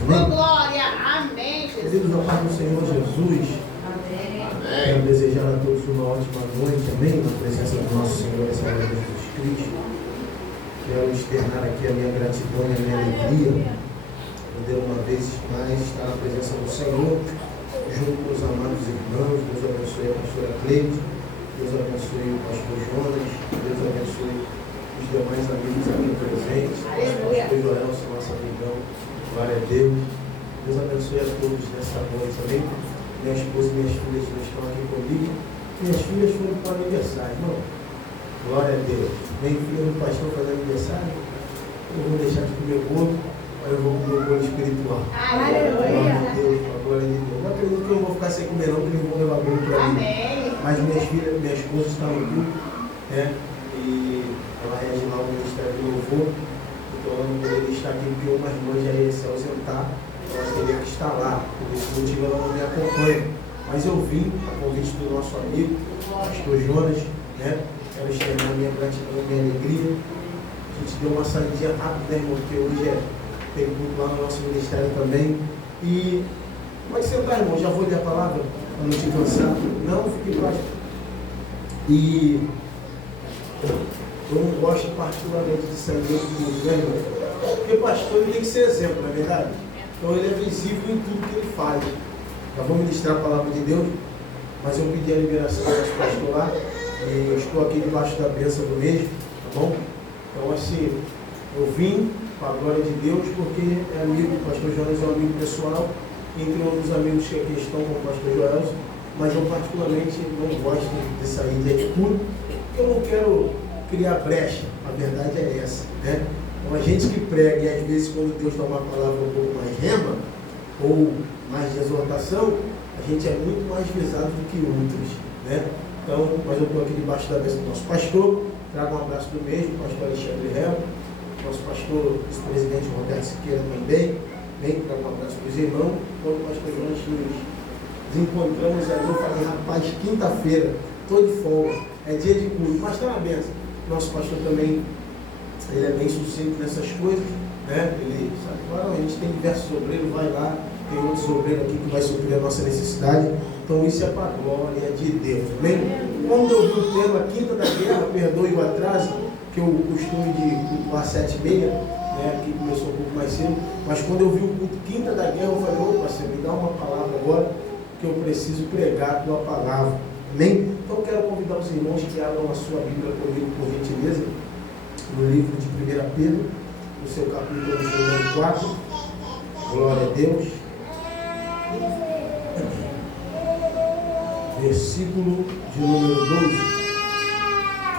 Amém? Glória, amém, Jesus. Queridos, na paz do Senhor Jesus, quero desejar a todos uma ótima noite, amém? Na presença do nosso Senhor e Salvador Jesus Cristo. Quero externar aqui a minha gratidão e a minha alegria, poder uma vez mais estar na presença do Senhor, junto com os amados irmãos. Deus abençoe a pastora Cleide, Deus abençoe o pastor Jonas, Deus abençoe os demais amigos aqui presentes, o pastor Joel, nosso amigão, glória a Deus. Deus abençoe a todos nessa noite, amém? Minha esposa e minhas filhas não estão aqui comigo. Minhas filhas foram para o aniversário, irmão. Glória a Deus. Minha filha do pastor faz aniversário. Eu vou deixar de comer bolo, mas eu vou comer o bolo espiritual. Glória a Deus, glória a Deus. Não acredito que eu vou ficar sem comer não, porque eles vão levar bolo para mim. Mas minhas filhas, minha esposa está no culto, né? E ela rege lá o ministério do louvor. Então ela não poderia estar aqui porque uma irmã já ia se ausentar. Ela teria que estar lá, por esse motivo ela não me acompanha. Mas eu vim, a convite do nosso amigo, pastor Jonas, né? Quero externar minha gratidão e minha alegria. A gente deu uma saidinha rápida, né, irmão? Porque hoje tem culto lá no nosso ministério também. E pode sentar, irmão, já vou ler a palavra para não te cansar. Não, fique baixo. E eu não gosto particularmente de sair dentro do governo, porque pastor ele tem que ser exemplo, não é verdade? Então ele é visível em tudo que ele faz. Já vou ministrar a palavra de Deus, mas eu pedi a liberação do nosso pastor lá, e eu estou aqui debaixo da bênção do mesmo, tá bom? Então assim, eu vim para a glória de Deus, porque é amigo, o pastor Jonas é um amigo pessoal, entre um dos amigos que aqui estão com o pastor Joel, mas eu particularmente não gosto de sair de tudo, porque eu não quero criar brecha, a verdade é essa, né? Então a gente que prega, e às vezes quando Deus dá uma palavra um pouco mais rema, ou mais de exortação, a gente é muito mais visado do que outros, né? Então, mas eu estou aqui debaixo da bênção do nosso pastor, trago um abraço do mesmo, pastor Alexandre Hel, nosso pastor, vice-presidente Roberto Siqueira também, vem, trago um abraço para os irmãos, então o pastor Jonas nos encontramos ali, eu falei, rapaz, quinta-feira, estou de folga, é dia de culto, mas está na bênção. Nosso pastor também, ele é bem sucinto nessas coisas, né? Ele sabe, claro, a gente tem diversos obreiros, vai lá, tem outros obreiros aqui que vai suprir a nossa necessidade, então isso é para a glória de Deus, amém? Quando eu vi o tema Quinta da Guerra, perdoe o atraso, que eu costumo de cultuar 7h30, né? Que começou um pouco mais cedo, mas quando eu vi o culto Quinta da Guerra, eu falei, opa, você me dá uma palavra agora, que eu preciso pregar a tua palavra, amém? Então eu quero convidar os irmãos que abram a sua Bíblia comigo, por gentileza, no livro de 1 Pedro, no seu capítulo número 4, glória a Deus, versículo de número 12.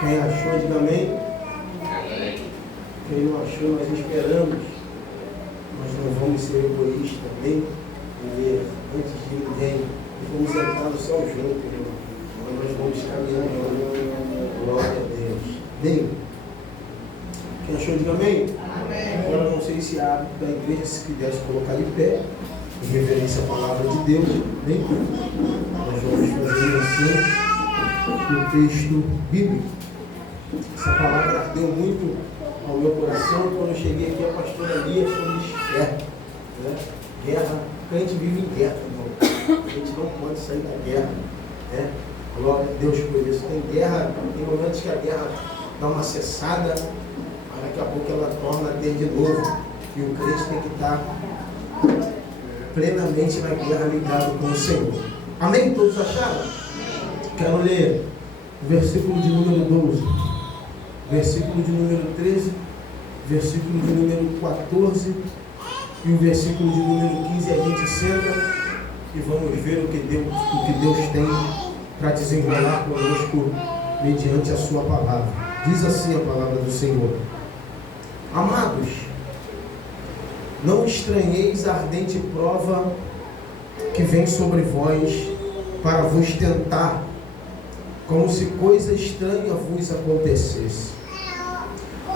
Quem achou, diga amém. Quem não achou, nós esperamos, nós não vamos ser egoístas também, e antes de ninguém, vamos entrar no céu junto, irmão. Nós vamos caminhando, glória a Deus. Bem, quem achou, diga amém. Amém. Agora não sei se há hábito da igreja, se pudesse colocar de pé, em reverência à palavra de Deus. Bem, nós vamos fazer assim o texto bíblico. Essa palavra ardeu muito ao meu coração quando eu cheguei aqui, a pastora Lia sobre guerra, né? Guerra, o crente vive em guerra, irmão. A gente não pode sair da guerra, né? Glória a Deus por isso. Tem guerra, tem momentos que a guerra dá uma cessada, mas daqui a pouco ela torna a ter de novo. E o crente tem que estar plenamente na guerra, ligado com o Senhor. Amém? Todos acharam? Quero ler o versículo de número 12, versículo de número 13, versículo de número 14 e o versículo de número 15. A gente senta e vamos ver o que Deus tem para desenrolar conosco mediante a sua palavra. Diz assim a palavra do Senhor: amados, não estranheis a ardente prova que vem sobre vós para vos tentar, como se coisa estranha vos acontecesse.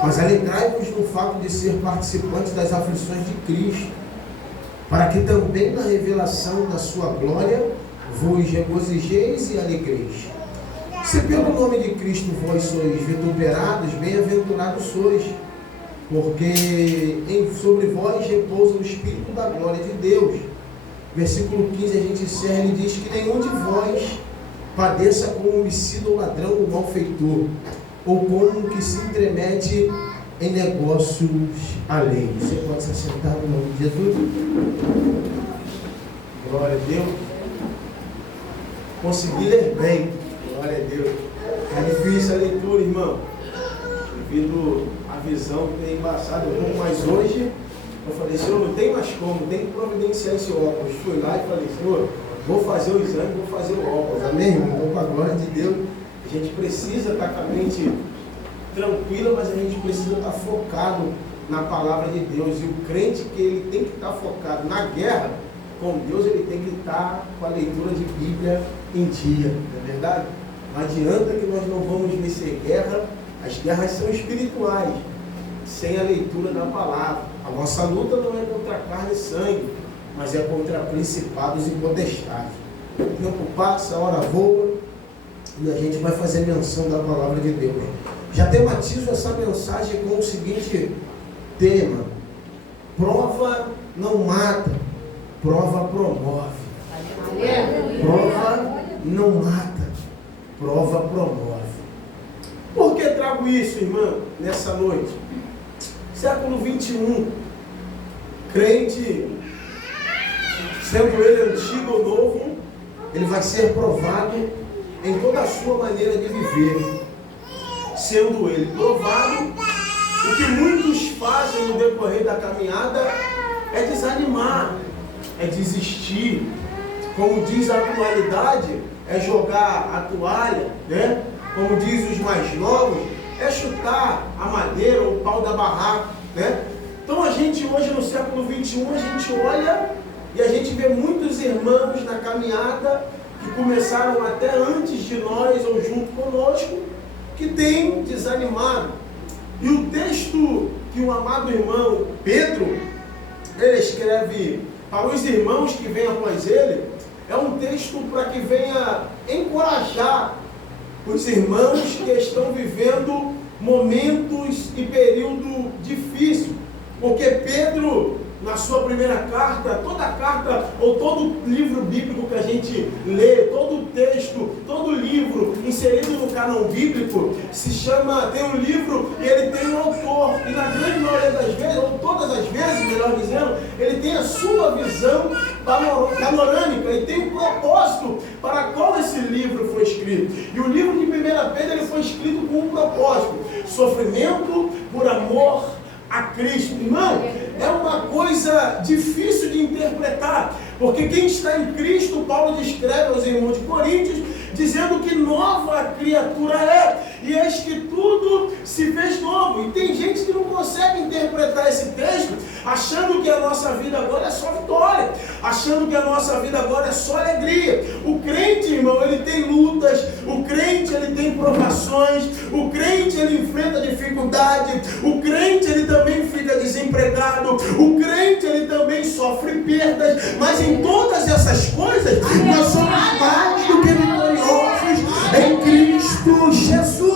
Mas alegrai-vos no fato de ser participantes das aflições de Cristo, para que também na revelação da sua glória vos regozijeis e alegreis. Se pelo nome de Cristo vós sois vituperados, bem-aventurados sois, porque sobre vós repousa o Espírito da glória de Deus. Versículo 15 a gente encerra, ele diz que nenhum de vós padeça como homicida ou ladrão ou malfeitor, ou como que se intromete em negócios alheios. Você pode se assentar no nome de Jesus. Glória a Deus. Consegui ler bem. Glória a Deus. É difícil a leitura, irmão, devido à visão que tem embaçado um pouco, mas hoje eu falei, Senhor, não tem mais como, tem que providenciar esse óculos. Fui lá e falei, Senhor, vou fazer o exame, vou fazer o óculos. Amém, irmão? Então, com a glória de Deus, a gente precisa estar com a mente tranquila, mas a gente precisa estar focado na palavra de Deus. E o crente que ele tem que estar focado na guerra com Deus, ele tem que estar com a leitura de Bíblia em dia, não é verdade? Não adianta que nós não vamos vencer guerra, as guerras são espirituais, sem a leitura da palavra. A nossa luta não é contra carne e sangue, mas é contra principados e potestades. O tempo passa, a hora voa, e a gente vai fazer menção da palavra de Deus. Já tematizo essa mensagem com o seguinte tema: prova não mata, prova promove. Prova não mata, prova promove. Por que trago isso, irmão, nessa noite? Século 21, crente, sendo ele antigo ou novo, ele vai ser provado em toda a sua maneira de viver. Sendo ele provado, o que muitos fazem no decorrer da caminhada é desanimar, é desistir. Como diz a atualidade, é jogar a toalha, né? Como diz os mais novos, é chutar a madeira ou o pau da barraca, né? Então a gente hoje no século 21, a gente olha e a gente vê muitos irmãos na caminhada que começaram até antes de nós ou junto conosco, que têm desanimado. E o texto que o amado irmão Pedro, ele escreve para os irmãos que vêm após ele, é um texto para que venha encorajar os irmãos que estão vivendo momentos e período difícil. Porque Pedro, na sua primeira carta, toda a carta ou todo livro bíblico que a gente lê, todo texto, todo livro inserido no cânon bíblico, se chama, tem um livro e ele tem um autor, e na grande maioria das vezes, ou todas as vezes, melhor dizendo, ele tem a sua visão panorâmica e tem um propósito para qual esse livro foi escrito. E o livro de 1 Pedro ele foi escrito com um propósito: sofrimento por amor a Cristo. Irmão, é uma coisa difícil de interpretar, porque quem está em Cristo, Paulo descreve aos irmãos de Coríntios, dizendo que nova criatura é, e eis que tudo se fez novo. E tem gente que não consegue interpretar esse texto achando que a nossa vida agora é só vitória, achando que a nossa vida agora é só alegria. O crente, irmão, ele tem lutas, o crente ele tem provações, o crente ele enfrenta dificuldade, o crente ele também fica desempregado, o crente ele também sofre perdas, mas em todas essas coisas nós somos mais do que vitoriosos em Cristo Jesus.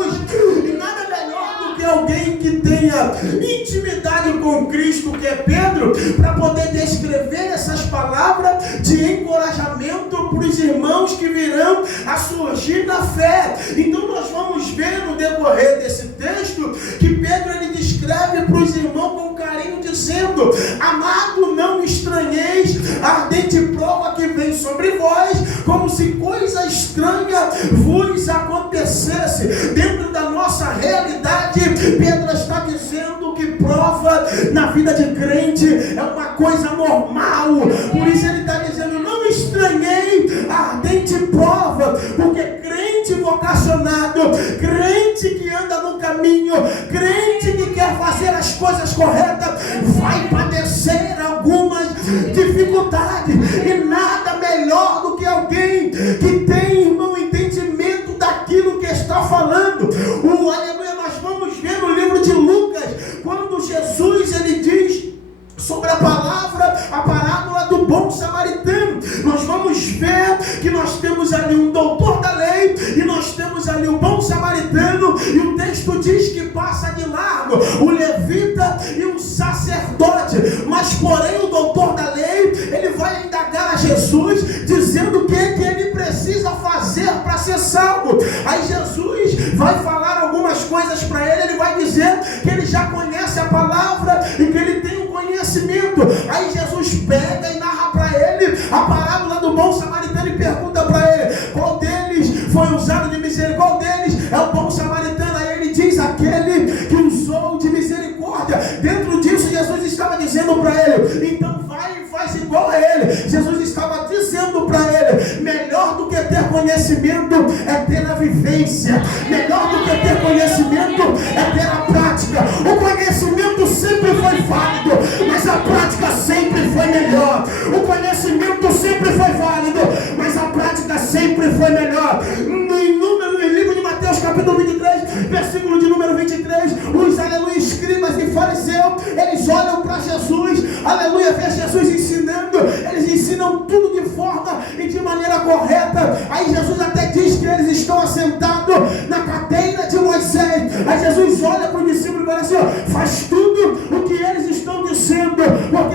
E nada melhor do que alguém que tenha intimidade com Cristo, que é Pedro, para poder descrever essas palavras de encorajamento para os irmãos que virão a surgir na fé. Então nós vamos ver no decorrer desse texto que Pedro ele descreve para os irmãos com carinho, dizendo: amado, não estranheis a ardente prova que vem sobre vós, como se coisa estranha vos acontecesse. Dentro da nossa realidade, Pedro está dizendo que prova na vida de crente é uma coisa normal. Por isso ele está dizendo: não estranhei a ardente prova, porque crente vocacionado, crente que anda no caminho, crente que quer fazer as coisas corretas, vai padecer algumas dificuldades. E nada melhor do que alguém que tem, irmão, entendimento daquilo que está falando. Aleluia, nós vamos ver no livro de Lucas, quando Jesus ele diz sobre a parábola do bom samaritano. Nós vamos ver que nós temos ali um doutor da lei e nós temos ali o bom samaritano, e o texto diz que passa de largo o levita levita e um sacerdote. Mas porém o doutor da lei, ele vai indagar a Jesus, dizendo o que ele precisa fazer para ser salvo. Aí Jesus vai falar algumas coisas para ele, ele vai dizer que ele já conhece a palavra e que ele tem um conhecimento. Aí Jesus pega e narra para ele a parábola do bom samaritano e pergunta para ele, qual deles foi usado de misericórdia, qual deles é o bom samaritano? Aí ele diz, aquele que usou de misericórdia. Dentro disso Jesus estava dizendo para ele, então vai e faz igual a ele. Jesus estava dizendo para ele, melhor do que ter conhecimento é ter a vivência, melhor do que ter conhecimento é ter a prática. O conhecimento sempre foi válido, mas a prática sempre foi melhor. O conhecimento sempre foi válido, mas a prática sempre foi melhor. No livro de Mateus capítulo 23, versículo de número 23, os aleluia escribas e fariseus, eles olham para Jesus, aleluia, vê Jesus ensinando, eles ensinam tudo de forma e de maneira correta. Aí Jesus até diz que eles estão assentados na cadeira de Moisés. Aí Jesus olha para o discípulo e fala assim, faz tudo o que eles estão dizendo, porque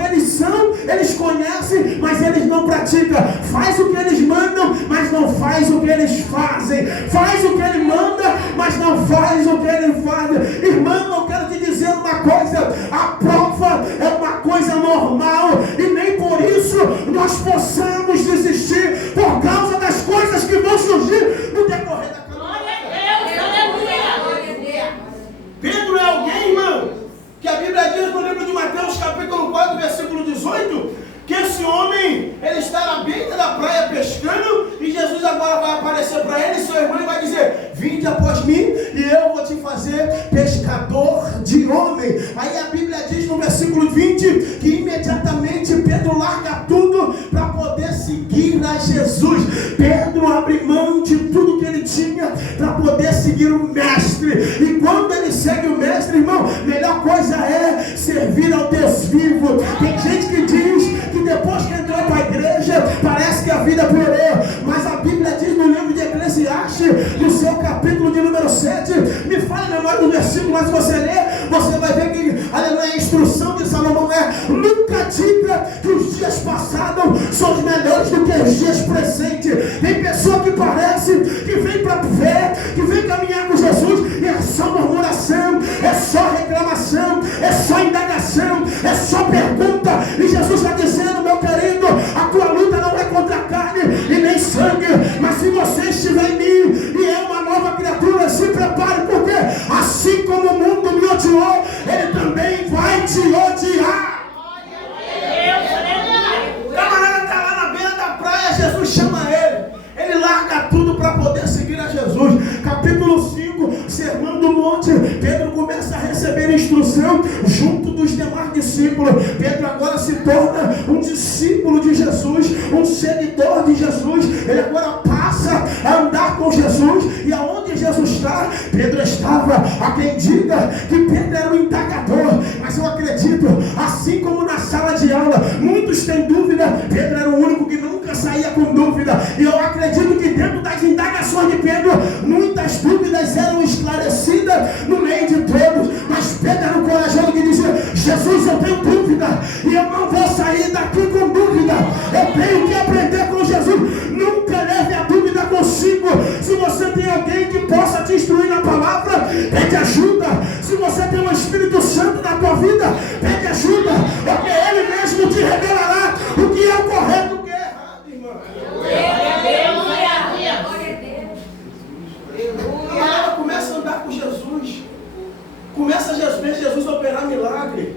eles conhecem, mas eles não praticam. Faz o que eles mandam, mas não faz o que eles fazem. Faz o que ele manda, mas não faz o que ele faz. Irmão, eu quero te dizer uma coisa, a prova é uma coisa normal e nem por isso nós possamos desistir por causa das coisas que vão surgir no decorrer da caminhada. Pedro é alguém, irmão, que a Bíblia diz no livro de Mateus capítulo 4, versículo 18, que esse homem, ele está na beira da praia pescando, e Jesus agora vai aparecer para ele, seu irmão, e vai dizer, vinde após mim, e eu vou te fazer pescador de homem. Aí a Bíblia diz no versículo 20, que imediatamente Pedro larga tudo para poder seguir a Jesus. Pedro abre mão de tudo que ele tinha para poder seguir o mestre, e quando ele segue o mestre, irmão, melhor coisa é servir ao Deus vivo. Tem gente que diz que depois que entrou para a igreja, parece que a vida piorou, mas a Bíblia diz no livro de Eclesiastes, no seu capítulo de número 7, me fala a memória do versículo, mas se você ler, você vai ver que a instrução de Salomão é, nunca diga que os dias passados são os melhores do que os dias presentes. Tem pessoa que parece que vem para fé, que vem caminhar com Jesus, e é só murmuração, é só reclamação, é só indagação, é só pergunta, e Jesus está dizendo, meu querido, a tua luta não é contra a carne e nem sangue, mas se você estiver em mim e é uma nova criatura, se prepare, porque assim como o mundo me odiou, ele também vai te odiar. O camarada está lá na beira da praia, Jesus chama ele larga tudo para poder seguir a Jesus. Capítulo 5, Sermão do Monte, Pedro começa a receber instrução junto dos demais discípulos. Pedro agora se torna um discípulo de Jesus, um seguidor de Jesus. Ele agora passa a andar com Jesus, e aonde Jesus está, Pedro estava. Há quem diga que Pedro era um indagador, mas eu acredito, assim como na sala de aula muitos têm dúvida, Pedro era o único que nunca saía com dúvida. E eu acredito que dentro das indagações de Pedro, muitas dúvidas eram esclarecidas no meio de todos, mas Pedro era o corajoso que dizia, Jesus, eu tenho dúvida, e eu não vou sair daqui com dúvida, eu tenho que aprender com Jesus. Nunca leve a dúvida consigo. Se você tem alguém que possa te instruir na palavra, pede ajuda. Se você tem o Espírito Santo na tua vida, pede ajuda, porque Ele mesmo te revelará o que é o correto e o que é errado, irmão. Ela começa a andar com Jesus, começa a ver Jesus operar milagre,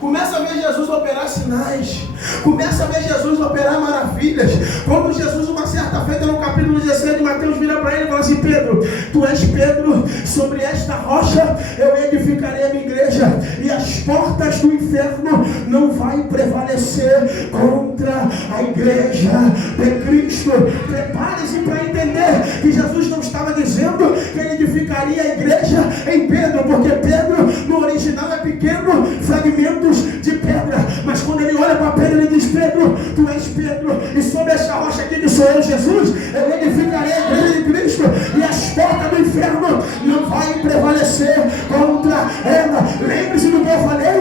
começa a ver Jesus operar sinais, começa a ver Jesus operar maravilhas. Quando Jesus, uma certa feita, no capítulo 16 de Mateus, vira para ele e fala assim, Pedro, tu és Pedro, sobre esta rocha eu edificarei a minha igreja, e as portas do inferno não vai prevalecer contra a igreja de Cristo. Prepare-se para entender que Jesus não estava dizendo que ele edificaria a igreja em Pedro, porque Pedro no original é pequeno, fragmentos de pedra, mas quando ele olha para Pedro, ele diz, Pedro, tu és Pedro, e sobre esta rocha aqui que sou eu, Jesus, eu edificarei a igreja de Cristo, e as portas do inferno não vai prevalecer contra ela. Lembre-se do que eu falei,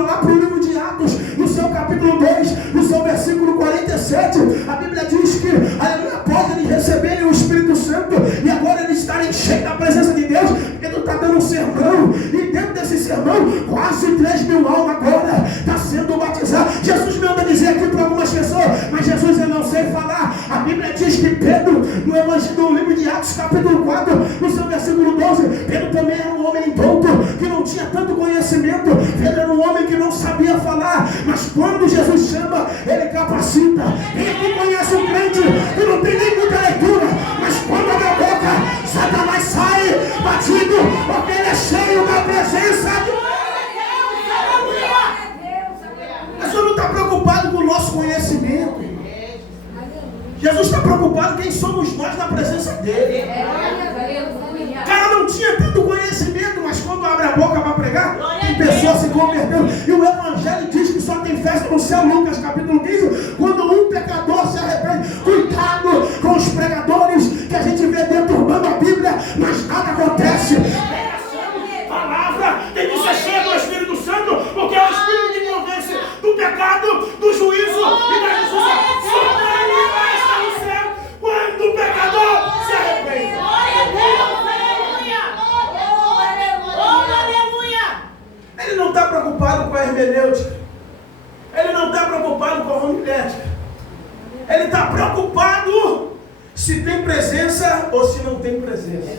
continua lá para o livro de Atos, no seu capítulo 2, no seu versículo 47, a Bíblia diz que, aleluia, após eles receberem o Espírito Santo, e agora eles estarem cheios da presença de Deus, Pedro está dando um sermão, e dentro desse sermão, quase 3.000 almas agora está sendo batizadas. Jesus manda dizer aqui para algumas pessoas, mas Jesus, eu não sei falar. A Bíblia diz que Pedro, no livro de Atos, capítulo 4, no seu versículo 12, Pedro também era um homem douto, que não tinha tanto conhecimento. Pedro era um homem que não sabia falar, mas quando Jesus chama, ele capacita. Quem aqui conhece um crente que não tem nem muita leitura, mas quando abre a boca, Satanás sai batido, porque ele é cheio da presença de Deus. Jesus não está preocupado com o nosso conhecimento. Jesus está preocupado quem somos nós na presença dele. O cara não tinha tanto conhecimento, mas quando abre a boca para pregar, tem pessoas se convertendo. E o Evangelho diz que só tem festa no céu, Lucas capítulo 15, quando um pecador se arrepende. Cuidado com os pregadores que a gente vê deturbando a Bíblia, mas nada acontece. Palavra tem que ser cheia do Espírito Santo, porque é o Espírito que convence do pecado, do juízo e da justiça. Só ele vai estar no céu quando o pecador se arrepende. Ele não está preocupado com a hermenêutica. Ele não está preocupado com a homilética. Ele está preocupado se tem presença ou se não tem presença.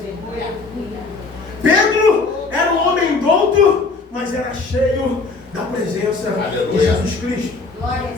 Pedro era um homem douto, mas era cheio da presença de Jesus Cristo.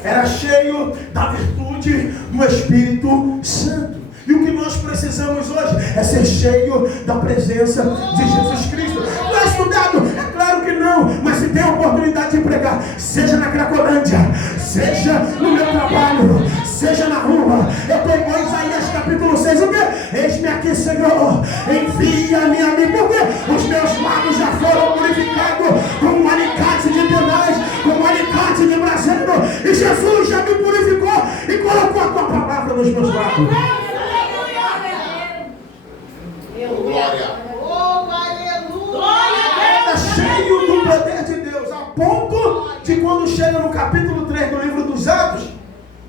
Era cheio da virtude do Espírito Santo. E o que nós precisamos hoje é ser cheio da presença de Jesus Cristo. Não é estudado? É claro que não. Mas se tem a oportunidade de pregar, seja na Cracolândia, seja no meu trabalho, seja na rua. Eu estou em Isaías capítulo 6. O quê? Eis-me aqui, Senhor. Envia-me a mim. Porque os meus lábios já foram purificados com um alicate de tenaz, com um alicate de braseiro. E Jesus já me purificou e colocou a tua palavra nos meus lábios. Está cheio do poder de Deus, a ponto de quando chega no capítulo 3 do livro dos Atos,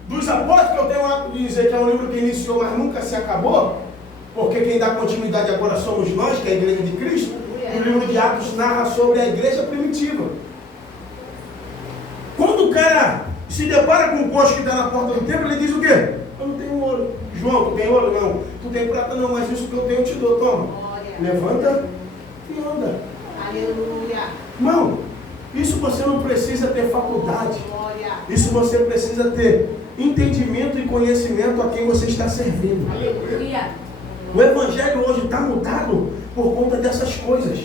dos Apóstolos, que eu tenho o hábito de dizer que é um livro que iniciou, mas nunca se acabou, porque quem dá continuidade agora somos nós, que é a Igreja de Cristo. O livro de Atos narra sobre a igreja primitiva. Quando o cara se depara com o coxo que está na porta do templo, ele diz o quê? Eu não tenho ouro. João, tu tem ouro? Não. Tu tem prata? Não, mas isso que eu tenho eu te dou. Toma. Levanta e anda. Aleluia. Irmão, isso você não precisa ter faculdade. Isso você precisa ter entendimento e conhecimento a quem você está servindo. Aleluia. O Evangelho hoje está mudado por conta dessas coisas.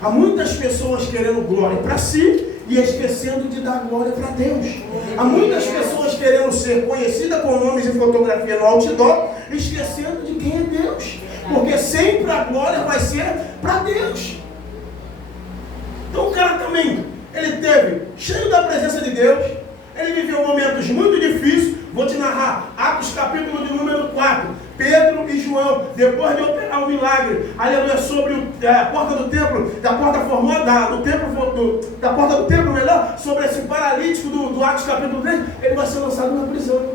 Há muitas pessoas querendo glória para si e esquecendo de dar glória para Deus. Há muitas pessoas querendo ser conhecidas com nomes e fotografia no outdoor, esquecendo de quem é Deus. Porque sempre a glória vai ser para Deus. Então o cara também, ele teve cheio da presença de Deus, ele viveu momentos muito difíceis. Vou te narrar Atos capítulo de número 4. Pedro e João, depois de operar um milagre, aleluia, sobre a porta do templo, da porta formada, da porta do templo, melhor, sobre esse paralítico do Atos capítulo 3, ele vai ser lançado na prisão.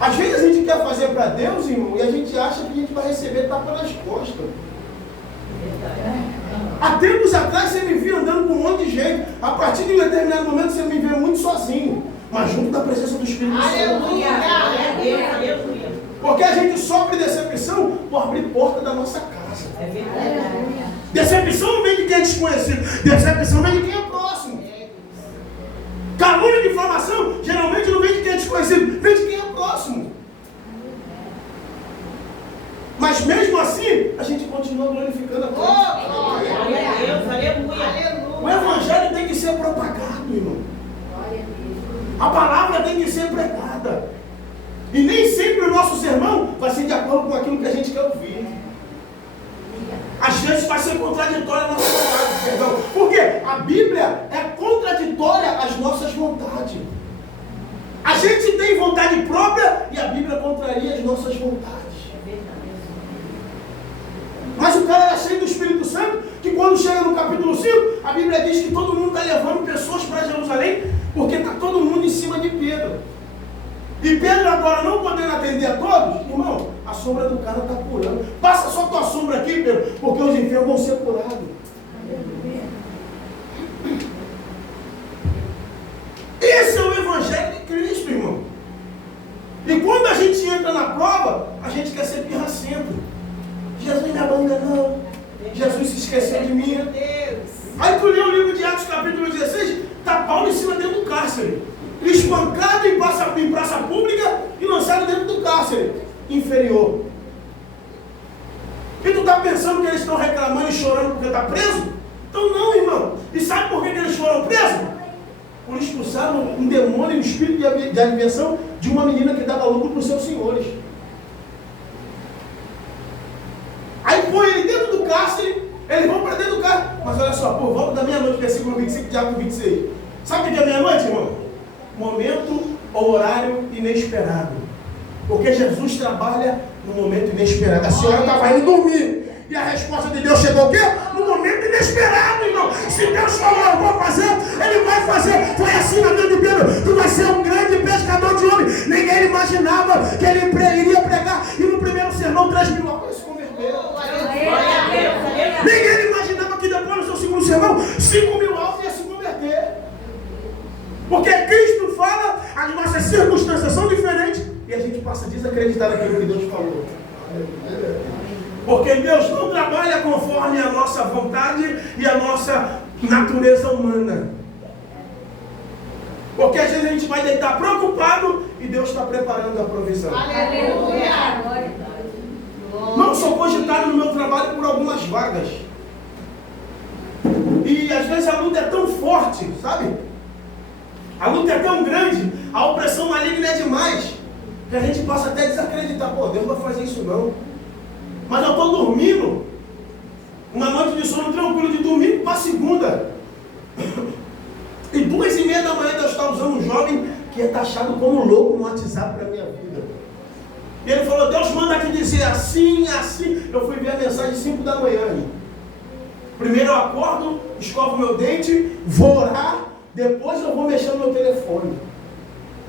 Às vezes a gente quer fazer para Deus, irmão, e a gente acha que a gente vai receber tapa nas costas. Há tempos atrás você me via andando com um monte de gente. A partir de um determinado momento você me vê muito sozinho, mas junto da presença do Espírito Santo. Aleluia. Aleluia. Porque a gente sofre decepção por abrir porta da nossa casa. É verdade. Decepção não vem de quem é desconhecido, decepção vem de quem é próximo. Calúnia e difamação geralmente não vem de quem é desconhecido, vem de quem é próximo. Mas mesmo assim, a gente continua glorificando a Deus. Glória a Deus, aleluia. O Evangelho tem que ser propagado, irmão. A palavra tem que ser pregada. E nem sempre o nosso sermão vai ser de acordo com aquilo que a gente quer ouvir. Às vezes vai ser contraditória a nossa vontade, perdão. Porque a Bíblia é contraditória às nossas vontades. A gente tem vontade própria e a Bíblia contraria as nossas vontades. Mas o cara era cheio do Espírito Santo, que quando quando chega no capítulo 5, a Bíblia diz que todo mundo está levando pessoas para Jerusalém, porque está todo mundo em cima de Pedro. E Pedro agora não podendo atender a todos, irmão, a sombra do cara está curando. Passa só tua sombra aqui, Pedro, porque os enfermos vão ser curados. Esse é o Evangelho de Cristo, irmão. E quando a gente entra na prova, a gente quer ser pirracento. Jesus me abandonou. Jesus se esqueceu de mim. Aí tu lê o livro de Atos, capítulo 16, está Paulo em cima dentro do cárcere. Espancado em praça pública e lançado dentro do cárcere inferior. E tu está pensando que eles estão reclamando e chorando porque está preso? Então não, irmão. E sabe por que eles foram presos? Por expulsar um demônio, um espírito de adversão de uma menina que dava lucro para os seus senhores. Aí põe ele dentro do cárcere, eles vão para dentro do cárcere. Mas olha só, por volta da meia-noite, versículo 25, Tiago 26. Sabe o que é meia-noite, irmão? Momento ou horário inesperado. Porque Jesus trabalha no momento inesperado. A senhora estava indo dormir. E a resposta de Deus chegou o quê? No momento inesperado, irmão. Se Deus falou, eu vou fazer, Ele vai fazer. Foi assim na vida de Pedro. Tu vai ser um grande pescador de homens. Ninguém imaginava que ele iria pregar. E no primeiro sermão, 3.000 almas se converteram. Ninguém imaginava que depois no seu segundo sermão, 5.000 almas iam se converter. Porque Cristo fala, as nossas circunstâncias são diferentes. E a gente passa a desacreditar naquilo que Deus falou. Porque Deus não trabalha conforme a nossa vontade e a nossa natureza humana. Porque às vezes a gente vai deitar preocupado e Deus está preparando a provisão. Aleluia! Não sou cogitado no meu trabalho por algumas vagas. E às vezes a luta é tão forte, sabe? A luta é tão grande, a opressão maligna é demais, que a gente passa até a desacreditar. Pô, Deus não vai fazer isso não. Mas eu estou dormindo, uma noite de sono tranquilo de domingo para segunda. E 2h30 da manhã Deus está usando um jovem que é taxado como louco no WhatsApp para a minha vida. E ele falou, Deus manda aqui dizer assim, assim. Eu fui ver a mensagem 5 da manhã. Primeiro eu acordo, escovo meu dente, vou orar, depois eu vou mexer no meu telefone.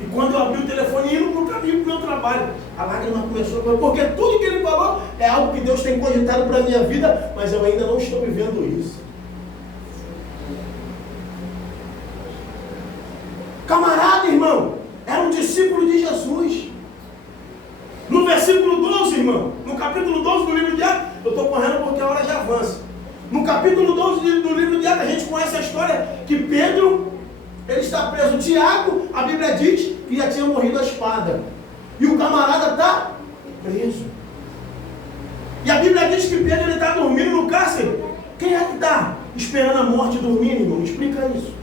E quando eu abri o telefone, indo para o caminho do meu trabalho, a lágrima começou a... Porque tudo que ele falou é algo que Deus tem cogitado para a minha vida, mas eu ainda não estou vivendo isso. Camarada, irmão, era um discípulo de Jesus. No versículo 12, irmão, no capítulo 12 do livro de Atos, eu estou correndo porque a hora já avança. No capítulo 12 do livro de Atos, a gente conhece a história que Pedro... Ele está preso. Tiago, a Bíblia diz que já tinha morrido a espada. E o camarada está preso. E a Bíblia diz que Pedro está dormindo no cárcere. Quem é que está esperando a morte dormindo, irmão? Me explica isso.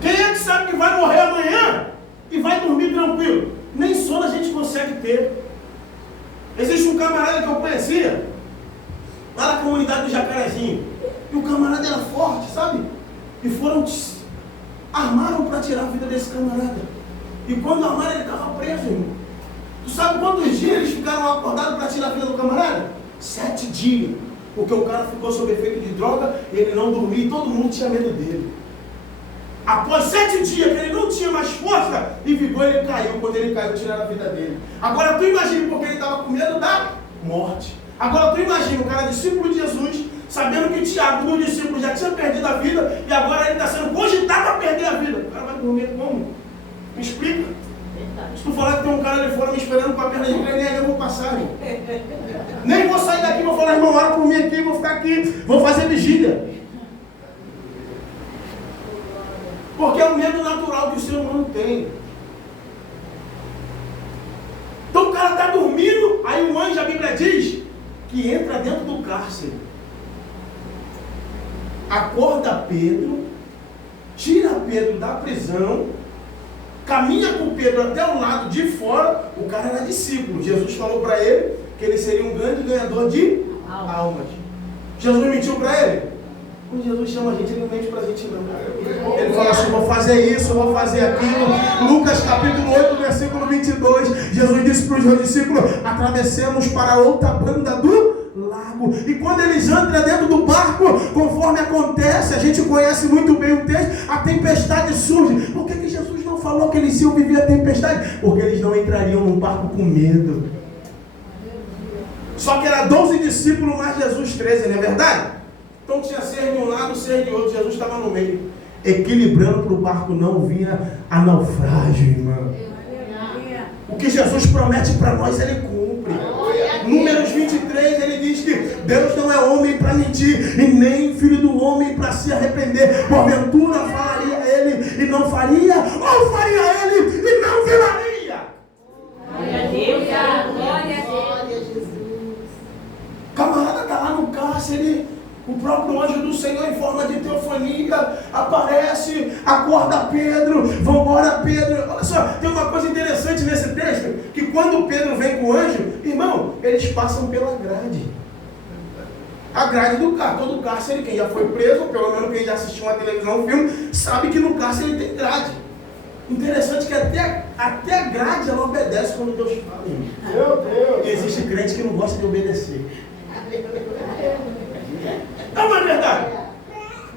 Quem é que sabe que vai morrer amanhã e vai dormir tranquilo? Nem sono a gente consegue ter. Existe um camarada que eu conhecia, lá na comunidade do Jacarezinho. E o camarada era forte, sabe? E armaram para tirar a vida desse camarada. E quando armaram, ele estava preso, irmão. Tu sabe quantos dias eles ficaram acordados para tirar a vida do camarada? 7 dias. Porque o cara ficou sob efeito de droga, ele não dormia e todo mundo tinha medo dele. Após 7 dias que ele não tinha mais força e vigor, ele caiu. Quando ele caiu, tiraram a vida dele. Agora tu imagina, porque ele estava com medo da morte. Agora tu imagina, o cara discípulo de Jesus, sabendo que Tiago, meu discípulo, já tinha perdido a vida e agora ele está sendo cogitado a perder a vida. O cara vai dormir como? Me explica. Se tu falar que tem um cara ali fora me esperando com a perna de trem, nem eu vou passar, irmão. Nem vou sair daqui, vou falar, irmão, ora por mim aqui, vou ficar aqui, vou fazer vigília. Porque é o medo natural que o ser humano tem. Então o cara está dormindo, aí o anjo, a Bíblia diz, que entra dentro do cárcere. Acorda Pedro, tira Pedro da prisão, caminha com Pedro até o lado de fora. O cara era discípulo. Jesus falou para ele que ele seria um grande ganhador de almas. Jesus mentiu para ele? Quando Jesus chama a gente, ele não mente para a gente não. Ele fala assim, vou fazer isso, vou fazer aquilo. Lucas capítulo 8, versículo 22. Jesus disse para os seus discípulos, atravessemos para a outra banda do lago. E quando eles entram dentro do barco, conforme acontece, a gente conhece muito bem o texto, a tempestade surge. Por que Jesus não falou que eles iam viver a tempestade? Porque eles não entrariam num barco com medo. Só que era 12 discípulos mais Jesus 13, não é verdade? Então tinha 6 de um lado, 6 de outro. Jesus estava no meio, equilibrando para o barco não vir a naufrágio, irmão. O que Jesus promete para nós, Ele cumpre. Números 23, Ele diz que Deus não é homem para mentir, e nem filho do homem para se arrepender. Porventura falaria Ele e não faria, ou faria Ele e não velaria. Glória a Deus. Glória a Deus. Camarada está lá no cárcere, o próprio anjo do Senhor em forma de teofania aparece, acorda Pedro, vambora Pedro. Olha só, tem uma coisa interessante nesse texto, que quando Pedro vem com o anjo, irmão, eles passam pela grade. A grade do cárcere, todo cárcere, quem já foi preso, pelo menos quem já assistiu uma televisão, um filme, sabe que no cárcere tem grade. Interessante que até a grade ela obedece quando Deus fala, irmão. Meu Deus! E existe crente que não gosta de obedecer. Não é verdade?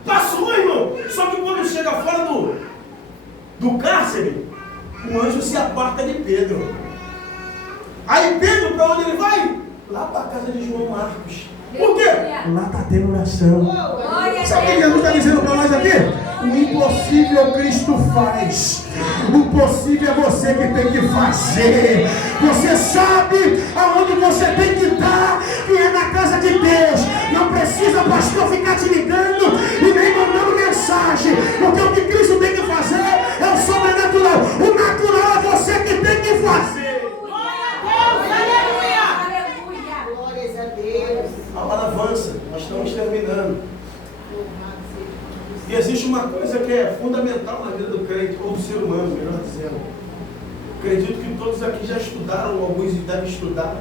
Passou, irmão. Só que quando chega fora do cárcere, o anjo se aparta de Pedro. Aí Pedro, para onde ele vai? Lá para a casa de João Marcos. Por quê? Lá está tendo oração. Sabe o que Jesus está dizendo para nós aqui? O impossível Cristo faz. O possível é você que tem que fazer. Você sabe aonde você tem que estar, que é na casa de Deus. Não precisa, pastor, ficar te ligando e nem mandando mensagem. Porque o que Cristo tem que fazer é o sobrenatural. O natural é você que tem que fazer. Glórias a Deus. A hora avança, nós estamos terminando. E existe uma coisa que é fundamental na vida do crente, ou do ser humano, melhor dizendo. Acredito que todos aqui já estudaram, alguns devem estudar.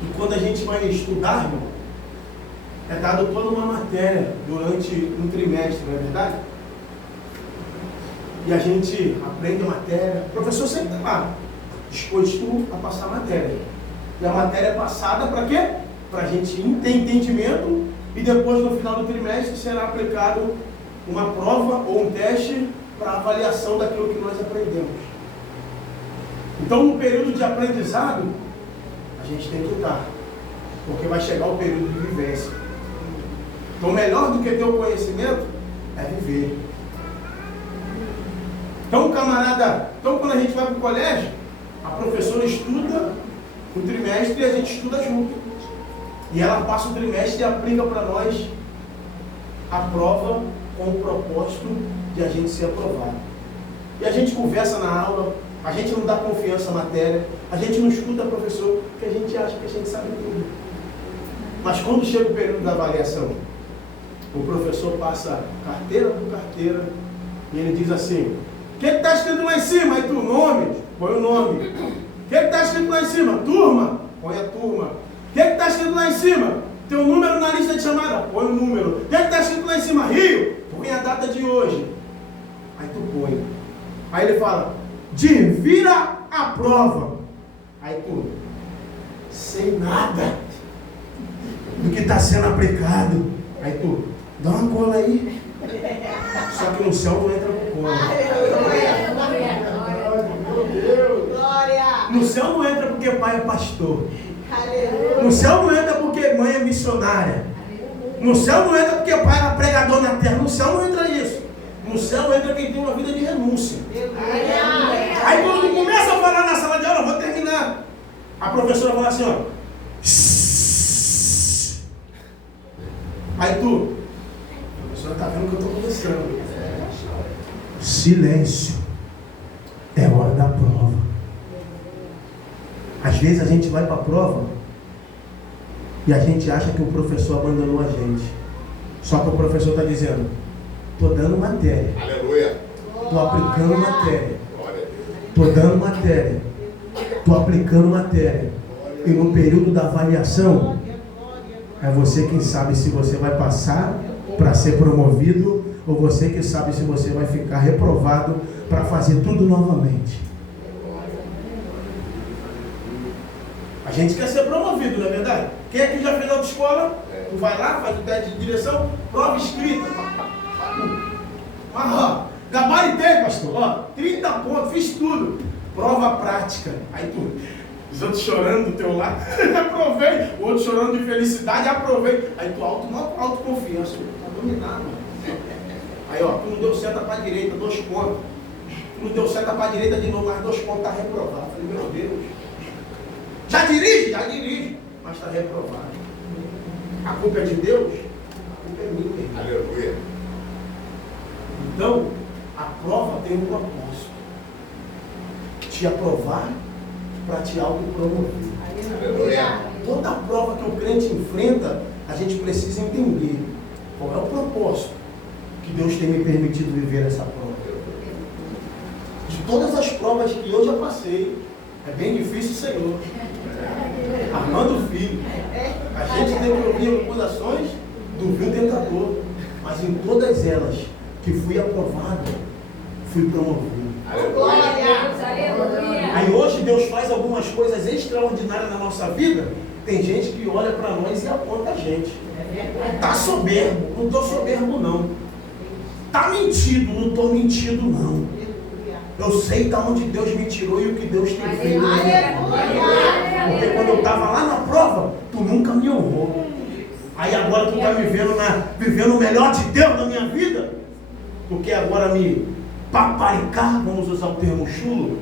E quando a gente vai estudar, irmão, é dado toda uma matéria durante um trimestre, não é verdade? E a gente aprende a matéria. O professor sempre está lá, disposto a passar a matéria. E a matéria é passada para quê? Para a gente ter entendimento, e depois no final do trimestre será aplicado uma prova ou um teste para avaliação daquilo que nós aprendemos. Então no período de aprendizado, a gente tem que estar, porque vai chegar o período de vivência. Então melhor do que ter o conhecimento é viver. Então camarada, quando a gente vai para o colégio, a professora estuda o trimestre e a gente estuda junto. E ela passa o trimestre e aplica para nós a prova com o propósito de a gente ser aprovado. E a gente conversa na aula, a gente não dá confiança à matéria, a gente não escuta o professor, porque a gente acha que a gente sabe tudo. Mas quando chega o período da avaliação, o professor passa carteira por carteira e ele diz assim: o que está escrito lá em cima? Aí tu, nome, põe o nome. O que está escrito lá em cima? Turma, põe a turma. O que está escrito lá em cima? Tem um número na lista de chamada? Põe o número. O que está escrito lá em cima? Rio? Põe a data de hoje. Aí tu põe. Aí ele fala: vira a prova. Aí tu, sem nada do que está sendo aplicado. Aí tu, dá uma cola aí. Só que no céu não entra com cola. No céu não entra porque pai é pastor. No céu não entra porque mãe é missionária. No céu não entra porque pai era pregador na terra. No céu não entra isso. No céu entra quem tem uma vida de renúncia. Aí quando começa a falar na sala de aula, vou terminar. A professora fala assim, ó. Aí tu, a professora está vendo o que eu estou conversando. Silêncio. É hora da prova. Às vezes a gente vai para a prova e a gente acha que o professor abandonou a gente. Só que o professor está dizendo: estou dando matéria. Aleluia. Estou aplicando matéria. Estou dando matéria. Estou aplicando matéria. E no período da avaliação, é você quem sabe se você vai passar para ser promovido, ou você que sabe se você vai ficar reprovado para fazer tudo novamente. A gente quer ser promovido, não é verdade? Quem aqui já fez autoescola? Tu vai lá, faz o teste de direção, prova escrita. Gabaritei, pastor. Ó, 30 pontos, fiz tudo. Prova prática. Aí tu, os outros chorando do teu lado, aprovei. O outro chorando de felicidade, aprovei. Aí tu autoconfiança. Tá dominado, mano. Aí ó, tu não deu seta para a direita, 2 pontos. Tu não deu seta para a direita de novo, mais 2 pontos, tá reprovado. Eu falei, meu Deus. Já dirige, mas está reprovado. A culpa é de Deus? A culpa é minha. Aleluia. Então, a prova tem um propósito. Te aprovar para te autopromover. Aleluia. Toda prova que o crente enfrenta, a gente precisa entender qual é o propósito que Deus tem me permitido viver essa prova. De todas as provas que eu já passei, é bem difícil, Senhor. Armando Filho. A gente tem que ouvir acusações do vil tentador. Mas em todas elas que fui aprovado, fui promovido. Aí hoje Deus faz algumas coisas extraordinárias na nossa vida. Tem gente que olha para nós e aponta a gente. Tá soberbo, não estou soberbo não. Tá mentido, não estou mentido não. Eu sei de onde Deus me tirou e o que Deus tem feito. Porque quando eu estava lá na prova, tu nunca me honrou. Aí agora tu está me vendo vivendo o melhor de Deus na minha vida. Tu quer agora me paparicar, vamos usar o termo chulo.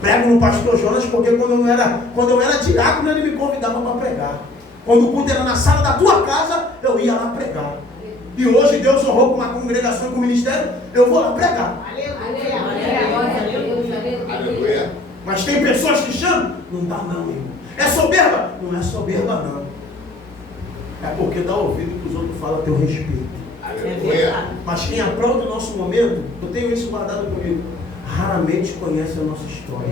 Prego no pastor Jonas, porque quando eu era diácono, ele me convidava para pregar. Quando o culto era na sala da tua casa, eu ia lá pregar. E hoje Deus honrou com uma congregação e com o ministério, eu vou lá pregar. Aleluia. Mas tem pessoas que chamam? Não dá não, irmão. É soberba? Não é soberba não. É porque dá ouvido que os outros falam a teu respeito. Aleluia. Mas quem aprova o nosso momento, eu tenho isso guardado comigo, raramente conhece a nossa história.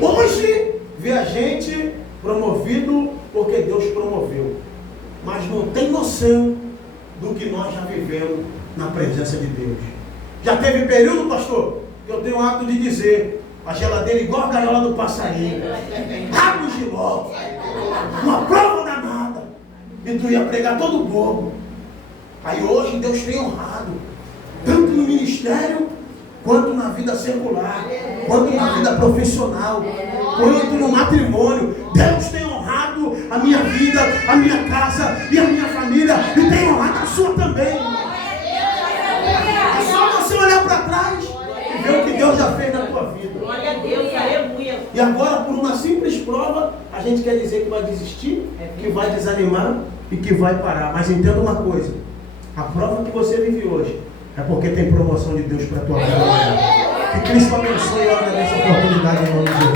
Hoje vê a gente promovido porque Deus promoveu. Mas não tem noção do que nós já vivemos na presença de Deus. Já teve período, pastor, que eu tenho o hábito de dizer, a geladeira igual a gaiola do passarinho, rabo de ló, uma prova danada, e tu ia pregar todo bobo. Aí hoje Deus tem honrado, tanto no ministério, quanto na vida secular, quanto na vida profissional, quanto no matrimônio. Deus tem honrado a minha vida, a minha casa e a minha família, e tem honrado a sua também. É só você olhar para trás e ver o que Deus já fez na tua vida. Glória a Deus, aleluia. E agora, por uma simples prova, a gente quer dizer que vai desistir, que vai desanimar e que vai parar. Mas entenda uma coisa, a prova que você vive hoje é porque tem promoção de Deus para a tua vida. Que Cristo abençoe e agradeça a oportunidade em nome de Jesus.